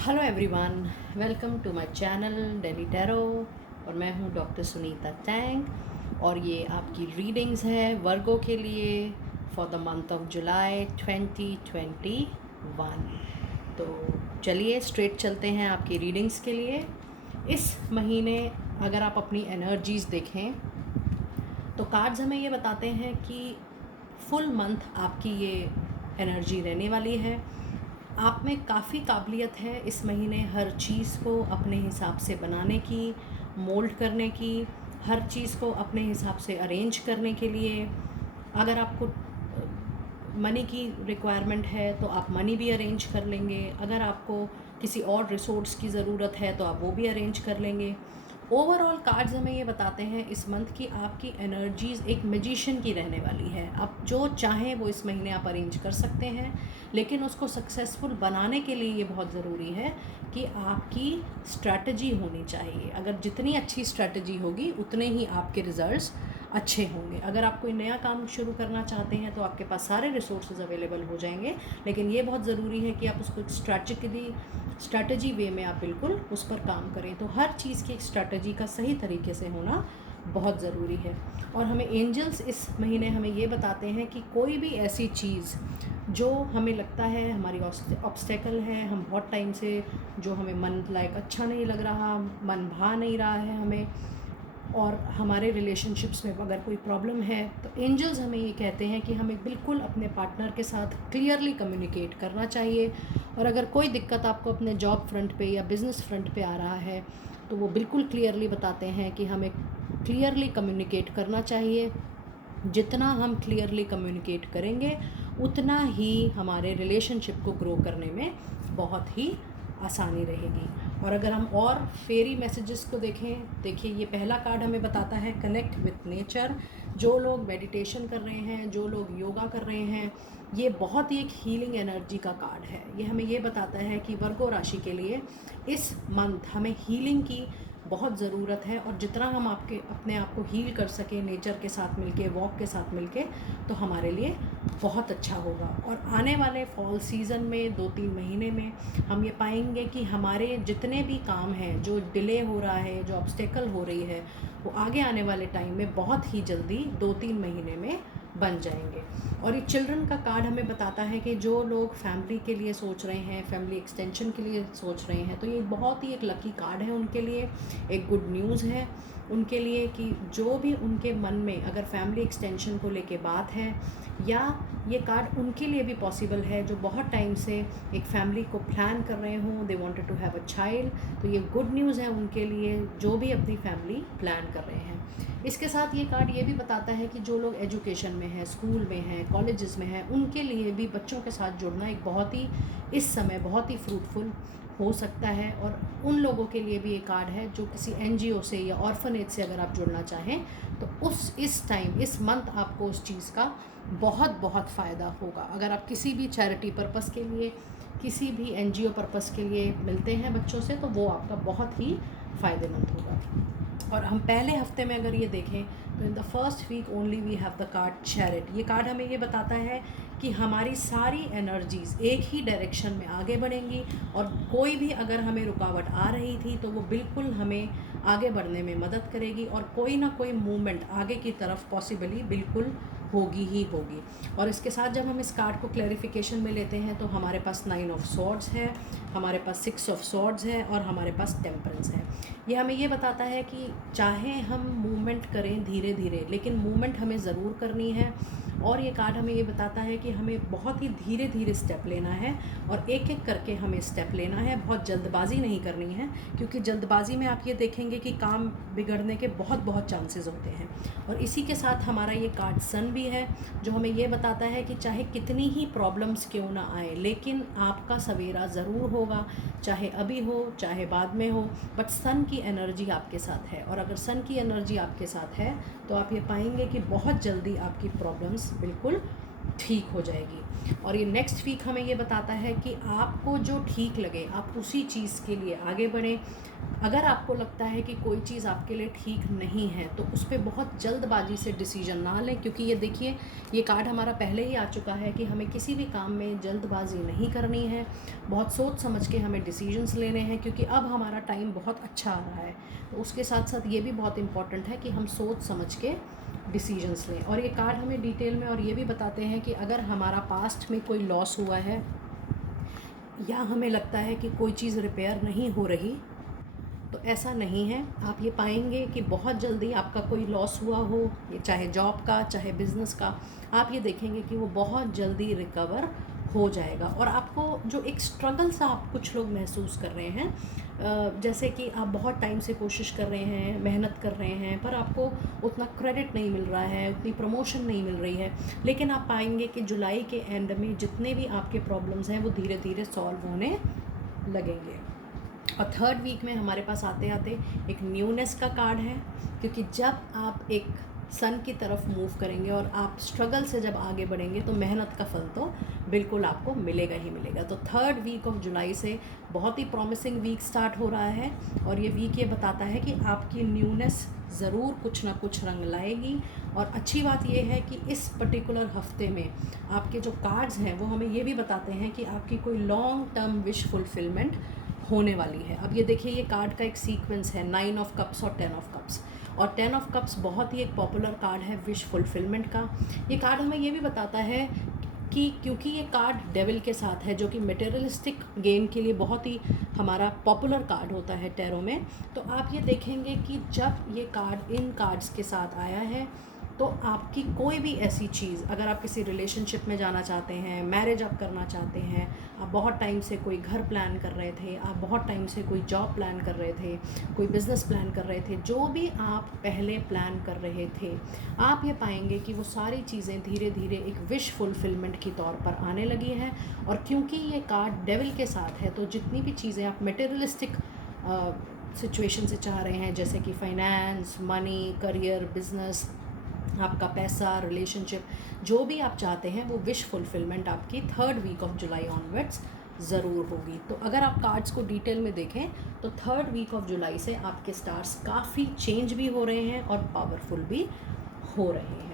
Hello everyone, welcome to my channel daily tarot. और मैं हूं डॉक्टर सुनीता टैंग और ये आपकी रीडिंग्स है वर्गो के लिए for the month of July 2021। तो चलिए स्ट्रेट चलते हैं आपकी रीडिंग्स के लिए। इस महीने अगर आप अपनी एनर्जीज़ देखें तो कार्ड्स हमें ये बताते हैं कि फुल मंथ आपकी ये एनर्जी रहने वाली है। आप में काफ़ी काबिलियत है इस महीने हर चीज़ को अपने हिसाब से बनाने की, मोल्ड करने की, हर चीज़ को अपने हिसाब से अरेंज करने के लिए। अगर आपको मनी की रिक्वायरमेंट है तो आप मनी भी अरेंज कर लेंगे। अगर आपको किसी और रिसोर्स की ज़रूरत है तो आप वो भी अरेंज कर लेंगे। ओवरऑल कार्ड्स हमें ये बताते हैं इस मंथ की आपकी एनर्जीज़ एक मैजिशियन की रहने वाली है। आप जो चाहें वो इस महीने आप अरेंज कर सकते हैं, लेकिन उसको सक्सेसफुल बनाने के लिए ये बहुत ज़रूरी है कि आपकी स्ट्रैटेजी होनी चाहिए। अगर जितनी अच्छी स्ट्रैटेजी होगी उतने ही आपके रिजल्ट्स अच्छे होंगे। अगर आप कोई नया काम शुरू करना चाहते हैं तो आपके पास सारे रिसोर्सेज अवेलेबल हो जाएंगे, लेकिन ये बहुत ज़रूरी है कि आप उसको स्ट्रैटेजी वे में आप बिल्कुल उस पर काम करें। तो हर चीज़ की एक स्ट्रैटेजी का सही तरीके से होना बहुत ज़रूरी है। और हमें एंजल्स इस महीने हमें ये बताते हैं कि कोई भी ऐसी चीज़ जो हमें लगता है हमारी ऑब्स्टेकल है, हम बहुत टाइम से जो हमें मन लाइक अच्छा नहीं लग रहा, मन भा नहीं रहा है हमें, और हमारे रिलेशनशिप्स में अगर कोई प्रॉब्लम है तो एंजल्स हमें ये कहते हैं कि हमें बिल्कुल अपने पार्टनर के साथ क्लियरली कम्युनिकेट करना चाहिए। और अगर कोई दिक्कत आपको अपने जॉब फ्रंट पे या बिज़नेस फ्रंट पे आ रहा है तो वो बिल्कुल क्लियरली बताते हैं कि हमें क्लियरली कम्युनिकेट करना चाहिए। जितना हम क्लियरली कम्युनिकेट करेंगे उतना ही हमारे रिलेशनशिप को ग्रो करने में बहुत ही आसानी रहेगी। और अगर हम और फेरी मैसेजेस को देखें, देखिए ये पहला कार्ड हमें बताता है कनेक्ट विथ नेचर। जो लोग मेडिटेशन कर रहे हैं, जो लोग योगा कर रहे हैं, ये बहुत ही एक हीलिंग एनर्जी का कार्ड है। ये हमें ये बताता है कि वर्गो राशि के लिए इस मंथ हमें हीलिंग की बहुत ज़रूरत है। और जितना हम अपने आप को हील कर सकें नेचर के साथ मिलके, वॉक के साथ मिलके, तो हमारे लिए बहुत अच्छा होगा। और आने वाले फॉल सीज़न में 2-3 महीने में हम ये पाएंगे कि हमारे जितने भी काम हैं, जो डिले हो रहा है, जो ऑब्स्टेकल हो रही है, वो आगे आने वाले टाइम में बहुत ही जल्दी 2-3 महीने में बन जाएंगे। और ये चिल्ड्रन का कार्ड हमें बताता है कि जो लोग फैमिली के लिए सोच रहे हैं, फैमिली एक्सटेंशन के लिए सोच रहे हैं, तो ये बहुत ही एक लकी कार्ड है उनके लिए, एक गुड न्यूज़ है उनके लिए कि जो भी उनके मन में अगर फैमिली एक्सटेंशन को लेके बात है, या ये कार्ड उनके लिए भी पॉसिबल है जो बहुत टाइम से एक फैमिली को प्लान कर रहे हों, they wanted to have a child, तो ये गुड न्यूज़ है उनके लिए जो भी अपनी फैमिली प्लान कर रहे हैं। इसके साथ ये कार्ड ये भी बताता है कि जो लोग एजुकेशन में हैं, स्कूल में हैं, कॉलेजेस में हैं, उनके लिए भी बच्चों के साथ जुड़ना एक बहुत ही इस समय बहुत ही फ्रूटफुल हो सकता है। और उन लोगों के लिए भी ये कार्ड है जो किसी एनजीओ से या ऑर्फनेज से अगर आप जुड़ना चाहें तो इस टाइम इस मंथ आपको उस चीज़ का बहुत बहुत फ़ायदा होगा। अगर आप किसी भी चैरिटी पर्पस के लिए, किसी भी एनजीओ पर्पस के लिए मिलते हैं बच्चों से, तो वो आपका बहुत ही फ़ायदेमंद होगा। और हम पहले हफ्ते में अगर ये देखें तो in the first week only we have the card chariot. ये कार्ड हमें ये बताता है कि हमारी सारी एनर्जीज़ एक ही डायरेक्शन में आगे बढ़ेंगी, और कोई भी अगर हमें रुकावट आ रही थी तो वो बिल्कुल हमें आगे बढ़ने में मदद करेगी, और कोई ना कोई मूवमेंट आगे की तरफ पॉसिबली बिल्कुल होगी ही होगी। और इसके साथ जब हम इस कार्ड को क्लैरिफिकेशन में लेते हैं तो हमारे पास 9 ऑफ सॉर्ड्स है, हमारे पास 6 ऑफ सॉर्ड्स है, और हमारे पास टेम्परेंस है। ये हमें ये बताता है कि चाहे हम मूवमेंट करें धीरे धीरे, लेकिन मूवमेंट हमें ज़रूर करनी है। और ये कार्ड हमें ये बताता है कि हमें बहुत ही धीरे धीरे स्टेप लेना है, और एक एक करके हमें स्टेप लेना है, बहुत जल्दबाजी नहीं करनी है, क्योंकि जल्दबाजी में आप ये देखेंगे कि काम बिगड़ने के बहुत बहुत चांसेस होते हैं। और इसी के साथ हमारा ये कार्ड सन भी है जो हमें ये बताता है कि चाहे कितनी ही प्रॉब्लम्स क्यों ना आए, लेकिन आपका सवेरा ज़रूर होगा, चाहे अभी हो चाहे बाद में हो, बट सन की एनर्जी आपके साथ है। और अगर सन की एनर्जी आपके साथ है तो आप ये पाएंगे कि बहुत जल्दी आपकी प्रॉब्लम्स बिल्कुल ठीक हो जाएगी। और ये नेक्स्ट वीक हमें ये बताता है कि आपको जो ठीक लगे आप उसी चीज़ के लिए आगे बढ़ें। अगर आपको लगता है कि कोई चीज़ आपके लिए ठीक नहीं है तो उस पर बहुत जल्दबाजी से डिसीजन ना लें, क्योंकि ये देखिए ये कार्ड हमारा पहले ही आ चुका है कि हमें किसी भी काम में जल्दबाजी नहीं करनी है, बहुत सोच समझ के हमें डिसीजंस लेने हैं, क्योंकि अब हमारा टाइम बहुत अच्छा आ रहा है। तो उसके साथ साथ ये भी बहुत इम्पॉर्टेंट है कि हम सोच समझ के डिसीजंस लें। और ये कार्ड हमें डिटेल में और ये भी बताते हैं कि अगर हमारा पास्ट में कोई लॉस हुआ है या हमें लगता है कि कोई चीज़ रिपेयर नहीं हो रही, तो ऐसा नहीं है। आप ये पाएंगे कि बहुत जल्दी आपका कोई लॉस हुआ हो, ये चाहे जॉब का चाहे बिज़नेस का, आप ये देखेंगे कि वो बहुत जल्दी रिकवर हो जाएगा। और आपको जो एक स्ट्रगल सा आप कुछ लोग महसूस कर रहे हैं, जैसे कि आप बहुत टाइम से कोशिश कर रहे हैं, मेहनत कर रहे हैं, पर आपको उतना क्रेडिट नहीं मिल रहा है, उतनी प्रमोशन नहीं मिल रही है, लेकिन आप पाएंगे कि जुलाई के एंड में जितने भी आपके प्रॉब्लम्स हैं वो धीरे धीरे सॉल्व होने लगेंगे। और थर्ड वीक में हमारे पास आते आते एक न्यूनेस का कार्ड है, क्योंकि जब आप एक सन की तरफ मूव करेंगे और आप स्ट्रगल से जब आगे बढ़ेंगे तो मेहनत का फल तो बिल्कुल आपको मिलेगा ही मिलेगा। तो थर्ड वीक ऑफ जुलाई से बहुत ही प्रॉमिसिंग वीक स्टार्ट हो रहा है, और ये वीक ये बताता है कि आपकी न्यूनेस ज़रूर कुछ ना कुछ रंग लाएगी। और अच्छी बात यह है कि इस पर्टिकुलर हफ्ते में आपके जो कार्ड्स हैं वो हमें ये भी बताते हैं कि आपकी कोई लॉन्ग टर्म विश फुलफिलमेंट होने वाली है। अब ये देखिए ये कार्ड का एक सीक्वेंस है 9 ऑफ कप्स और 10 ऑफ कप्स, और 10 ऑफ कप्स बहुत ही एक पॉपुलर कार्ड है विश फुलफिलमेंट का। ये कार्ड हमें ये भी बताता है कि क्योंकि ये कार्ड डेविल के साथ है, जो कि मटेरियलिस्टिक गेन के लिए बहुत ही हमारा पॉपुलर कार्ड होता है टैरो में, तो आप ये देखेंगे कि जब ये कार्ड इन कार्ड्स के साथ आया है तो आपकी कोई भी ऐसी चीज़, अगर आप किसी रिलेशनशिप में जाना चाहते हैं, मैरिज आप करना चाहते हैं, आप बहुत टाइम से कोई घर प्लान कर रहे थे, आप बहुत टाइम से कोई जॉब प्लान कर रहे थे, कोई बिज़नेस प्लान कर रहे थे, जो भी आप पहले प्लान कर रहे थे, आप ये पाएंगे कि वो सारी चीज़ें धीरे धीरे एक विश फुलफिलमेंट के तौर पर आने लगी हैं। और क्योंकि ये कार्ड डेविल के साथ है तो जितनी भी चीज़ें आप मटेरियलिस्टिक सिचुएशन से चाह रहे हैं, जैसे कि फाइनेंस, मनी, करियर, बिजनेस, आपका पैसा, रिलेशनशिप, जो भी आप चाहते हैं वो विश फुलफिलमेंट आपकी third week of July onwards ज़रूर होगी। तो अगर आप कार्ड्स को डिटेल में देखें तो थर्ड वीक ऑफ जुलाई से आपके स्टार्स काफ़ी चेंज भी हो रहे हैं और पावरफुल भी हो रहे हैं।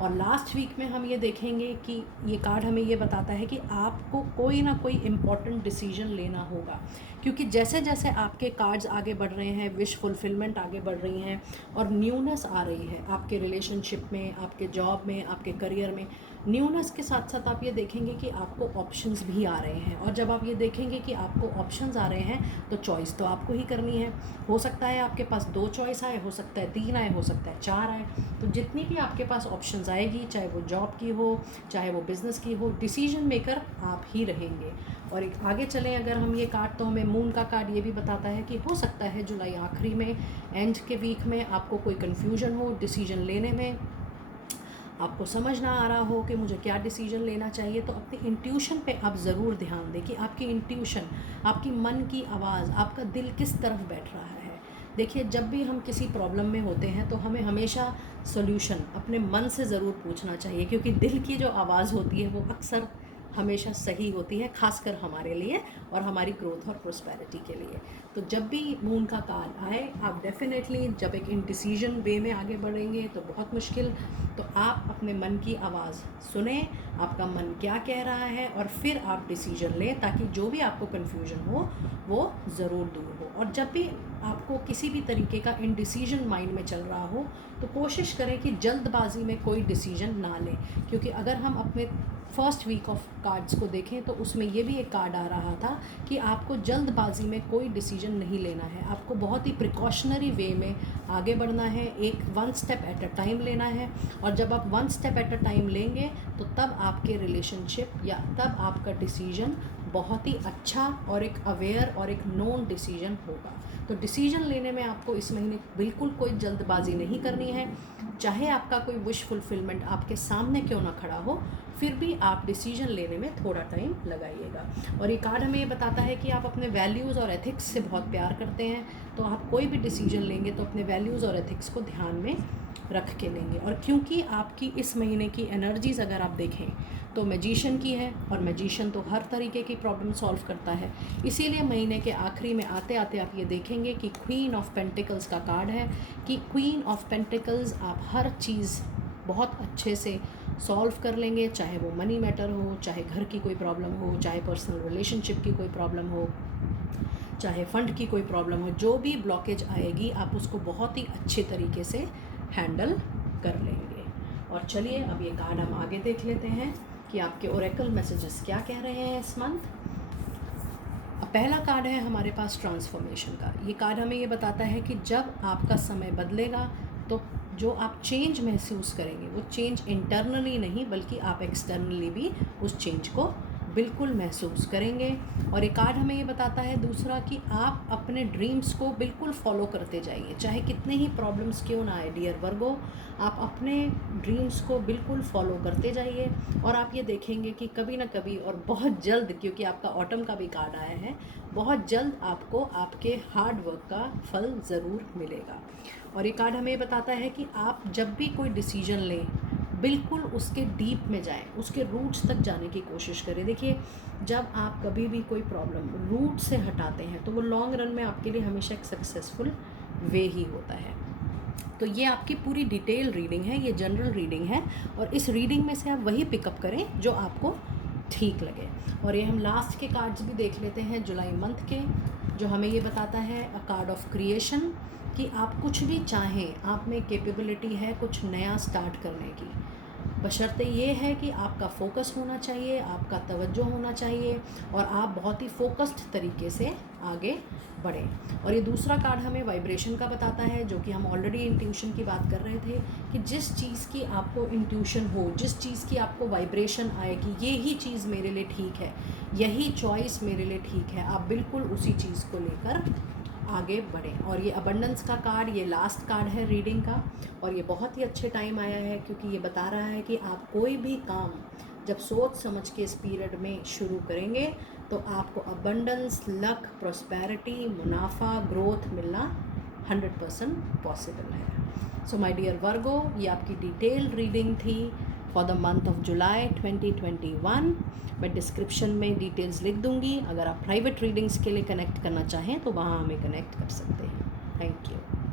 और लास्ट वीक में हम ये देखेंगे कि ये कार्ड हमें ये बताता है कि आपको कोई ना कोई इम्पॉर्टेंट डिसीजन लेना होगा, क्योंकि जैसे जैसे आपके कार्ड्स आगे बढ़ रहे हैं, विश फुलफिलमेंट आगे बढ़ रही हैं और न्यूनेस आ रही है आपके रिलेशनशिप में, आपके जॉब में, आपके करियर में, न्यूनेस के साथ साथ आप ये देखेंगे कि आपको ऑप्शंस भी आ रहे हैं। और जब आप ये देखेंगे कि आपको ऑप्शंस आ रहे हैं तो चॉइस तो आपको ही करनी है। हो सकता है आपके पास 2 चॉइस आए, हो सकता है 3 आए, हो सकता है 4 आए, तो जितनी भी आपके पास ऑप्शंस आएगी, चाहे वो जॉब की हो चाहे वो बिज़नेस की हो, डिसीजन मेकर आप ही रहेंगे। और एक आगे चलें अगर हम ये कार्ड, तो हमें मून का कार्ड ये भी बताता है कि हो सकता है जुलाई आखिरी में, एंड के वीक में आपको कोई कन्फ्यूजन हो डिसीजन लेने में, आपको समझ ना आ रहा हो कि मुझे क्या डिसीजन लेना चाहिए, तो अपनी इंट्यूशन पे आप ज़रूर ध्यान दें कि आपकी इंट्यूशन, आपकी मन की आवाज़, आपका दिल किस तरफ बैठ रहा है। देखिए जब भी हम किसी प्रॉब्लम में होते हैं तो हमें हमेशा सॉल्यूशन अपने मन से ज़रूर पूछना चाहिए, क्योंकि दिल की जो आवाज़ होती है वो अक्सर हमेशा सही होती है, खासकर हमारे लिए और हमारी ग्रोथ और प्रोस्पेरिटी के लिए। तो जब भी मून का कार्ड आए, आप डेफिनेटली जब एक इंडिसीजन वे में आगे बढ़ेंगे तो बहुत मुश्किल, तो आप अपने मन की आवाज़ सुने, आपका मन क्या कह रहा है, और फिर आप डिसीजन लें, ताकि जो भी आपको कन्फ्यूजन हो वो ज़रूर दूर हो। और जब भी आपको किसी भी तरीके का इंडिसीजन माइंड में चल रहा हो तो कोशिश करें कि जल्दबाजी में कोई डिसीजन ना लें, क्योंकि अगर हम अपने फर्स्ट वीक ऑफ कार्ड्स को देखें तो उसमें ये भी एक कार्ड आ रहा था कि आपको जल्दबाजी में कोई डिसीजन नहीं लेना है, आपको बहुत ही प्रिकॉशनरी वे में आगे बढ़ना है, एक 1 स्टेप एट अ टाइम लेना है। और जब आप 1 स्टेप एट अ टाइम लेंगे तो तब आपके रिलेशनशिप या तब आपका डिसीजन बहुत ही अच्छा और एक अवेयर और एक नोन डिसीजन होगा। तो डिसीजन लेने में आपको इस महीने बिल्कुल कोई जल्दबाजी नहीं करनी है, चाहे आपका कोई विश फुलफिलमेंट आपके सामने क्यों ना खड़ा हो, फिर भी आप डिसीजन लेने में थोड़ा टाइम लगाइएगा। और ये कार्ड हमें ये बताता है कि आप अपने वैल्यूज़ और एथिक्स से बहुत प्यार करते हैं, तो आप कोई भी डिसीजन लेंगे तो अपने वैल्यूज़ और एथिक्स को ध्यान में रख के लेंगे। और क्योंकि आपकी इस महीने की एनर्जीज़ अगर आप देखें तो मैजिशियन की है, और मैजिशियन तो हर तरीके की प्रॉब्लम सॉल्व करता है, इसीलिए महीने के आखिरी में आते आते आप ये देखेंगे कि क्वीन ऑफ पेंटिकल्स का कार्ड है कि क्वीन ऑफ पेंटिकल्स आप हर चीज़ बहुत अच्छे से सॉल्व कर लेंगे, चाहे वो मनी मैटर हो, चाहे घर की कोई प्रॉब्लम हो, चाहे पर्सनल रिलेशनशिप की कोई प्रॉब्लम हो, चाहे फ़ंड की कोई प्रॉब्लम हो, जो भी ब्लॉकेज आएगी आप उसको बहुत ही अच्छे तरीके से हैंडल कर लेंगे। और चलिए अब ये कार्ड हम आगे देख लेते हैं कि आपके ओरेकल मैसेजेस क्या कह रहे हैं इस मंथ। अब पहला कार्ड है हमारे पास ट्रांसफॉर्मेशन का। ये कार्ड हमें ये बताता है कि जब आपका समय बदलेगा तो जो आप चेंज महसूस करेंगे वो चेंज इंटरनली नहीं बल्कि आप एक्सटर्नली भी उस चेंज को बिल्कुल महसूस करेंगे। और ये कार्ड हमें ये बताता है दूसरा कि आप अपने ड्रीम्स को बिल्कुल फॉलो करते जाइए, चाहे कितने ही प्रॉब्लम्स क्यों ना आए डियर वर्गो, आप अपने ड्रीम्स को बिल्कुल फॉलो करते जाइए। और आप ये देखेंगे कि कभी ना कभी और बहुत जल्द, क्योंकि आपका ऑटम का भी कार्ड आया है, बहुत जल्द आपको आपके हार्ड वर्क का फल ज़रूर मिलेगा। और ये कार्ड हमें बताता है कि आप जब भी कोई डिसीजन लें बिल्कुल उसके डीप में जाएं, उसके रूट्स तक जाने की कोशिश करें। देखिए, जब आप कभी भी कोई प्रॉब्लम रूट से हटाते हैं तो वो लॉन्ग रन में आपके लिए हमेशा एक सक्सेसफुल वे ही होता है। तो ये आपकी पूरी डिटेल रीडिंग है, ये जनरल रीडिंग है, और इस रीडिंग में से आप वही पिकअप करें जो आपको ठीक लगे। और ये हम लास्ट के कार्ड्स भी देख लेते हैं जुलाई मंथ के, जो हमें ये बताता है अ कार्ड ऑफ क्रिएशन कि आप कुछ भी चाहें, आप में कैपेबिलिटी है कुछ नया स्टार्ट करने की, बशर्ते ये है कि आपका फोकस होना चाहिए, आपका तवज्जो होना चाहिए और आप बहुत ही फोकस्ड तरीके से आगे बढ़ें। और ये दूसरा कार्ड हमें वाइब्रेशन का बताता है, जो कि हम ऑलरेडी इंट्यूशन की बात कर रहे थे कि जिस चीज़ की आपको इंट्यूशन हो, जिस चीज़ की आपको वाइब्रेशन आए कि ये ही चीज़ मेरे लिए ठीक है, यही चॉइस मेरे लिए ठीक है, आप बिल्कुल उसी चीज़ को लेकर आगे बढ़ें। और ये अबंडेंस का कार्ड, ये लास्ट कार्ड है रीडिंग का, और ये बहुत ही अच्छे टाइम आया है क्योंकि ये बता रहा है कि आप कोई भी काम जब सोच समझ के इस पीरियड में शुरू करेंगे तो आपको अबंडेंस, लक, प्रॉस्पेरिटी, मुनाफा, ग्रोथ मिलना 100% पॉसिबल है। सो माय डियर वर्गो, ये आपकी डिटेल रीडिंग थी for the month of July 2021। मैं डिस्क्रिप्शन में डिटेल्स लिख दूंगी, अगर आप प्राइवेट रीडिंग्स के लिए कनेक्ट करना चाहें तो वहाँ हमें कनेक्ट कर सकते हैं। Thank you.